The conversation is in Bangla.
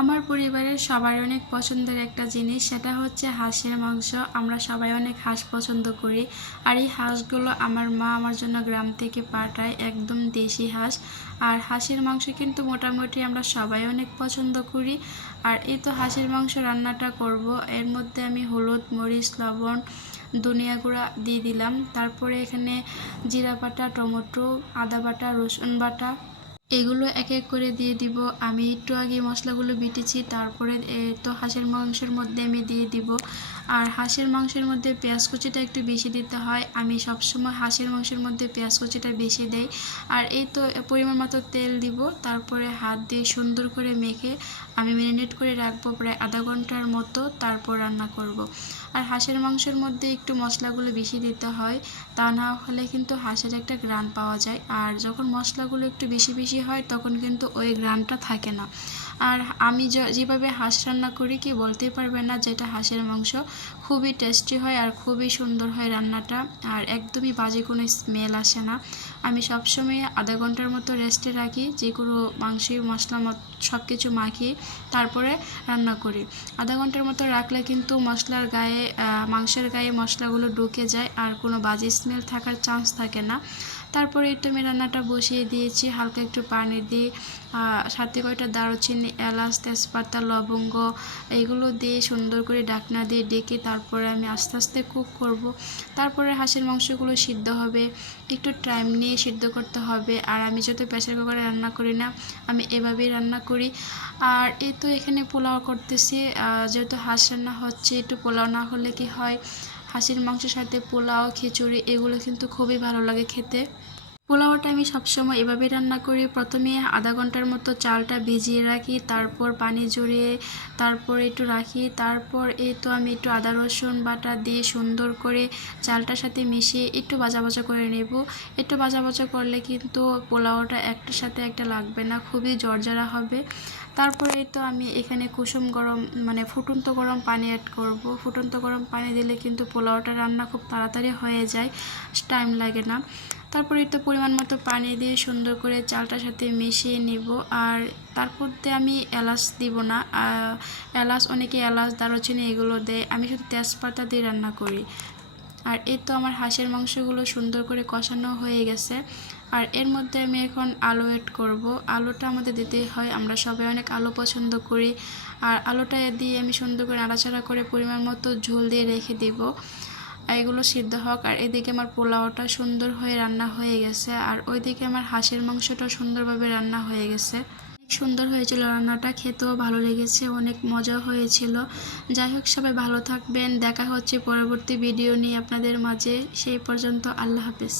আমার পরিবারের সবার অনেক পছন্দের একটা জিনিস, সেটা হচ্ছে হাঁসের মাংস। আমরা সবাই অনেক হাঁস পছন্দ করি। আর এই হাঁসগুলো আমার মা আমার জন্য গ্রাম থেকে পাঠায়, একদম দেশি হাঁস। আর হাঁসের মাংস কিন্তু মোটামুটি আমরা সবাই অনেক পছন্দ করি। আর এই তো হাঁসের মাংস রান্নাটা করব, এর মধ্যে আমি হলুদ, মরিচ, লবণ, ধনিয়া গুঁড়া দিয়ে দিলাম। তারপরে এখানে জিরা বাটা, টমেটো, আদা বাটা, রসুন বাটা, এগুলো এক এক করে দিয়ে দিব। আমি একটু আগে মশলাগুলো বেটেছি, তারপরে তো হাঁসের মাংসের মধ্যে আমি দিয়ে দিব। আর হাঁসের মাংসের মধ্যে পেঁয়াজ কুচিটা একটু বেশি দিতে হয়। আমি সবসময় হাঁসের মাংসের মধ্যে পেঁয়াজ কুচিটা বেশি দেই। আর এই তো পরিমাণ মতো তেল দিব, তারপরে হাত দিয়ে সুন্দর করে মেখে আমি ম্যারিনেট করে রাখবো প্রায় আধা ঘন্টার মতো, তারপর রান্না করব। আর হাঁসের মাংসের মধ্যে একটু মশলাগুলো বেশি দিতে হয়, তা না হলে কিন্তু হাঁসের একটা ঘ্রাণ পাওয়া যায়। আর যখন মশলাগুলো একটু বেশি বেশি হয় তখন কিন্তু ওই ঘ্রাণটা থাকে না। আর আমি যেভাবে হাঁস রান্না করি, কি বলতেই পারবে না যেটা হাঁসের মাংস খুবই টেস্টি হয় আর খুবই সুন্দর হয় রান্নাটা। আর একদমই বাজে কোনো স্মেল আসে না। আমি সবসময় আধা ঘন্টার মতো রেস্টে রাখি, যেগুলো মাংসে মশলা সব কিছু মাখিয়ে তারপরে রান্না করি। আধা ঘন্টার মতো রাখলে কিন্তু মশলার গায়ে, মাংসের গায়ে মশলাগুলো ঢুকে যায় আর কোনো বাজে স্মেল থাকার চান্স থাকে না। তারপরে একটু আমি রান্নাটা বসিয়ে দিয়েছি, হালকা একটু পানি দিয়ে সাথে কয়টা দারুচিনি, এলাচ, তেজপাতা, লবঙ্গ এইগুলো দিয়ে সুন্দর করে ঢাকনা দিয়ে ডেকে তারপরে আমি আস্তে আস্তে কুক করব। তারপরে হাঁসের মাংসগুলো সিদ্ধ হবে, একটু টাইম নিয়ে সিদ্ধ করতে হবে। আর আমি যত প্রেসার কুকারে রান্না করি না, আমি এভাবেই রান্না করি। আর এই তো এখানে পোলাও করতেছি, যেহেতু হাঁস রান্না হচ্ছে, একটু পোলাও না হলে কি হয়, হাঁসের মাংসের সাথে পোলাও, খিচুড়ি এগুলো কিন্তু খুবই ভালো লাগে খেতে। পোলাওটা আমি সবসময় এভাবে রান্না করি, প্রথমে আধা ঘন্টার মতো চালটা ভিজিয়ে রাখি, তারপর পানি ঝরিয়ে তারপর একটু রাখি। তারপর এই তো আমি একটু আদা রসুন বাটা দিয়ে সুন্দর করে চালটার সাথে মিশিয়ে একটু ভাজা ভাজা করে নেব। একটু ভাজা ভাজা করলে কিন্তু পোলাওটা একটার সাথে একটা লাগবে না, খুবই জর্জরা হবে। তারপরে এই তো আমি এখানে কুসুম গরম, মানে ফুটন্ত গরম পানি অ্যাড করব। ফুটন্ত গরম পানি দিলে কিন্তু পোলাওটা রান্না খুব তাড়াতাড়ি হয়ে যায়, টাইম লাগে না। তারপরে তো পরিমাণ মতো পানি দিয়ে সুন্দর করে চালটার সাথে মিশিয়ে নিব। আর তারপর দিয়ে আমি এলাচ দিব না, এলাচ অনেকে এলাচ, দারুচিনি এগুলো দেয়, আমি শুধু তেজপাতা দিয়ে রান্না করি। আর এই তো আমার হাঁসের মাংসগুলো সুন্দর করে কষানো হয়ে গেছে। আর এর মধ্যে আমি এখন আলু অ্যাড করব। আলুটা আমাদের দিতেই হয়, আমরা সবাই অনেক আলু পছন্দ করি। আর আলুটা দিয়ে আমি সুন্দর করে নাড়াচাড়া করে পরিমাণ মতো ঝোল দিয়ে রেখে দিব, এগুলো সিদ্ধ হোক। আর এদিকে আমার পোলাওটা সুন্দর হয়ে রান্না হয়ে গেছে, আর ওইদিকে আমার হাঁসের মাংসটা সুন্দরভাবে রান্না হয়ে গেছে। সুন্দর হয়েছিল রান্নাটা, খেতেও ভালো লেগেছে, অনেক মজা হয়েছিল। যাই হোক, সবাই ভালো থাকবেন, দেখা হচ্ছে পরবর্তী ভিডিও নিয়ে আপনাদের মাঝে। সেই পর্যন্ত আল্লাহ হাফেজ।